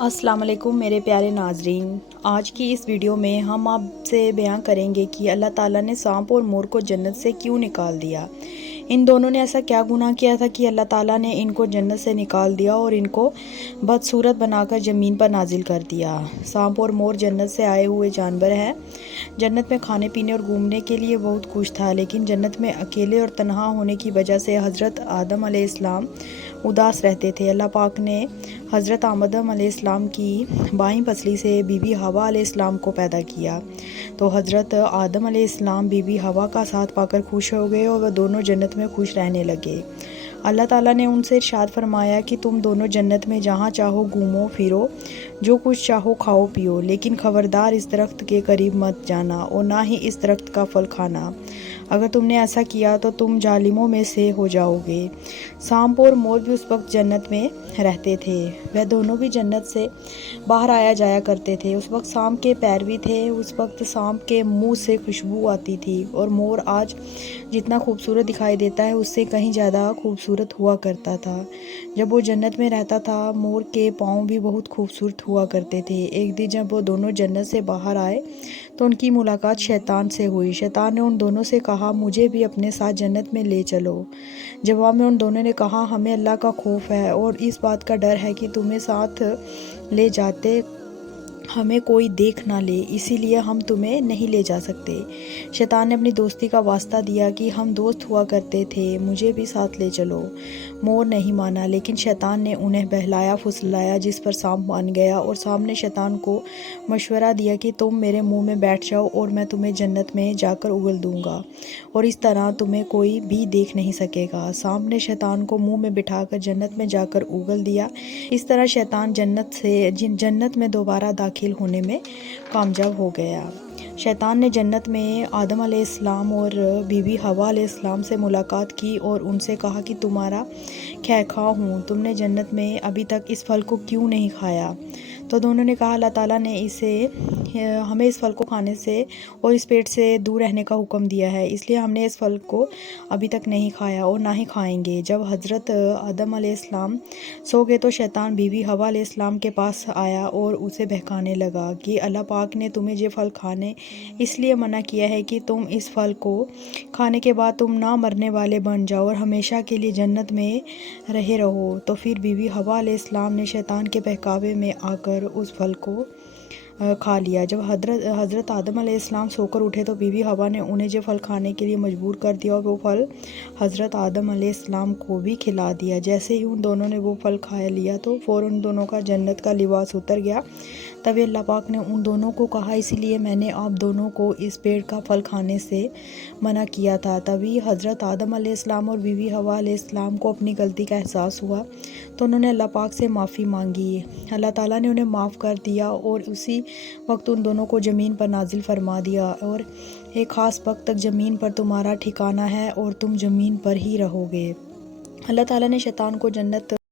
السلام علیکم میرے پیارے ناظرین، آج کی اس ویڈیو میں ہم آپ سے بیان کریں گے کہ اللہ تعالیٰ نے سانپ اور مور کو جنت سے کیوں نکال دیا۔ ان دونوں نے ایسا کیا گناہ کیا تھا کہ اللہ تعالیٰ نے ان کو جنت سے نکال دیا اور ان کو بدصورت بنا کر زمین پر نازل کر دیا۔ سانپ اور مور جنت سے آئے ہوئے جانور ہیں۔ جنت میں کھانے پینے اور گھومنے کے لیے بہت کچھ تھا، لیکن جنت میں اکیلے اور تنہا ہونے کی وجہ سے حضرت آدم علیہ السلام اداس رہتے تھے۔ اللہ پاک نے حضرت آدم علیہ السلام کی بائیں پسلی سے بی بی حوا علیہ السلام کو پیدا کیا، تو حضرت آدم علیہ السلام بی بی حوا کا ساتھ پا کر خوش ہو گئے اور وہ دونوں جنت میں خوش رہنے لگے۔ اللہ تعالیٰ نے ان سے ارشاد فرمایا کہ تم دونوں جنت میں جہاں چاہو گھومو پھرو، جو کچھ چاہو کھاؤ پیو، لیکن خبردار اس درخت کے قریب مت جانا اور نہ ہی اس درخت کا پھل کھانا۔ اگر تم نے ایسا کیا تو تم ظالموں میں سے ہو جاؤ گے۔ سانپ اور مور بھی اس وقت جنت میں رہتے تھے۔ وہ دونوں بھی جنت سے باہر آیا جایا کرتے تھے۔ اس وقت سانپ کے پیر بھی تھے۔ اس وقت سانپ کے منہ سے خوشبو آتی تھی اور مور آج جتنا خوبصورت دکھائی دیتا ہے اس سے کہیں زیادہ خوبصورت ہوا کرتا تھا۔ جب وہ جنت میں رہتا تھا، مور کے پاؤں بھی بہت خوبصورت ہوا کرتے تھے۔ ایک دن جب وہ دونوں جنت سے باہر آئے تو ان کی ملاقات شیطان سے ہوئی۔ شیطان نے ان دونوں سے کہا، مجھے بھی اپنے ساتھ جنت میں لے چلو۔ جواب میں ان دونوں نے کہا، ہمیں اللہ کا خوف ہے اور اس بات کا ڈر ہے کہ تمہیں ساتھ لے جاتے ہمیں کوئی دیکھ نہ لے، اسی لیے ہم تمہیں نہیں لے جا سکتے۔ شیطان نے اپنی دوستی کا واسطہ دیا کہ ہم دوست ہوا کرتے تھے، مجھے بھی ساتھ لے چلو۔ مور نہیں مانا، لیکن شیطان نے انہیں بہلایا پھسلایا، جس پر سانپ مان گیا اور سانپ نے شیطان کو مشورہ دیا کہ تم میرے منہ میں بیٹھ جاؤ اور میں تمہیں جنت میں جا کر اگل دوں گا اور اس طرح تمہیں کوئی بھی دیکھ نہیں سکے گا۔ سانپ نے شیطان کو منہ میں بٹھا کر جنت میں جا کر اگل دیا۔ اس طرح شیطان جنت میں دوبارہ داخل ہونے میں کامیاب ہو گیا۔ شیطان نے جنت میں آدم علیہ السلام اور بی بی حوا علیہ السلام سے ملاقات کی اور ان سے کہا کہ تمہارا خواہ ہوں، تم نے جنت میں ابھی تک اس پھل کو کیوں نہیں کھایا؟ تو دونوں نے کہا، اللہ تعالیٰ نے ہمیں اس پھل کو کھانے سے اور اس پیٹ سے دور رہنے کا حکم دیا ہے، اس لیے ہم نے اس پھل کو ابھی تک نہیں کھایا اور نہ ہی کھائیں گے۔ جب حضرت آدم علیہ السلام سو گئے تو شیطان بی بی حوا علیہ السلام کے پاس آیا اور اسے بہکانے لگا کہ اللہ پاک نے تمہیں یہ پھل کھانے اس لیے منع کیا ہے کہ تم اس پھل کو کھانے کے بعد تم نہ مرنے والے بن جاؤ اور ہمیشہ کے لیے جنت میں رہے رہو۔ تو پھر بی بی حوا علیہ السلام نے شیطان کے بہکاوے میں آ کر اس پھل کو کھا لیا۔ جب حضرت آدم علیہ السلام سو کر اٹھے تو بی بی حوا نے انہیں یہ پھل کھانے کے لیے مجبور کر دیا اور وہ پھل حضرت آدم علیہ السلام کو بھی کھلا دیا۔ جیسے ہی ان دونوں نے وہ پھل کھا لیا تو فوراً ان دونوں کا جنت کا لباس اتر گیا۔ تبھی اللہ پاک نے ان دونوں کو کہا، اسی لیے میں نے آپ دونوں کو اس پیڑ کا پھل کھانے سے منع کیا تھا۔ تبھی حضرت آدم علیہ السلام اور بی بی حوا علیہ السلام کو اپنی غلطی کا احساس ہوا تو انہوں نے اللہ پاک سے معافی مانگی۔ اللہ تعالیٰ نے انہیں معاف کر دیا اور اسی وقت ان دونوں کو زمین پر نازل فرما دیا اور ایک خاص وقت تک زمین پر تمہارا ٹھکانہ ہے اور تم زمین پر ہی رہو گے۔ اللہ تعالیٰ نے شیطان کو جنت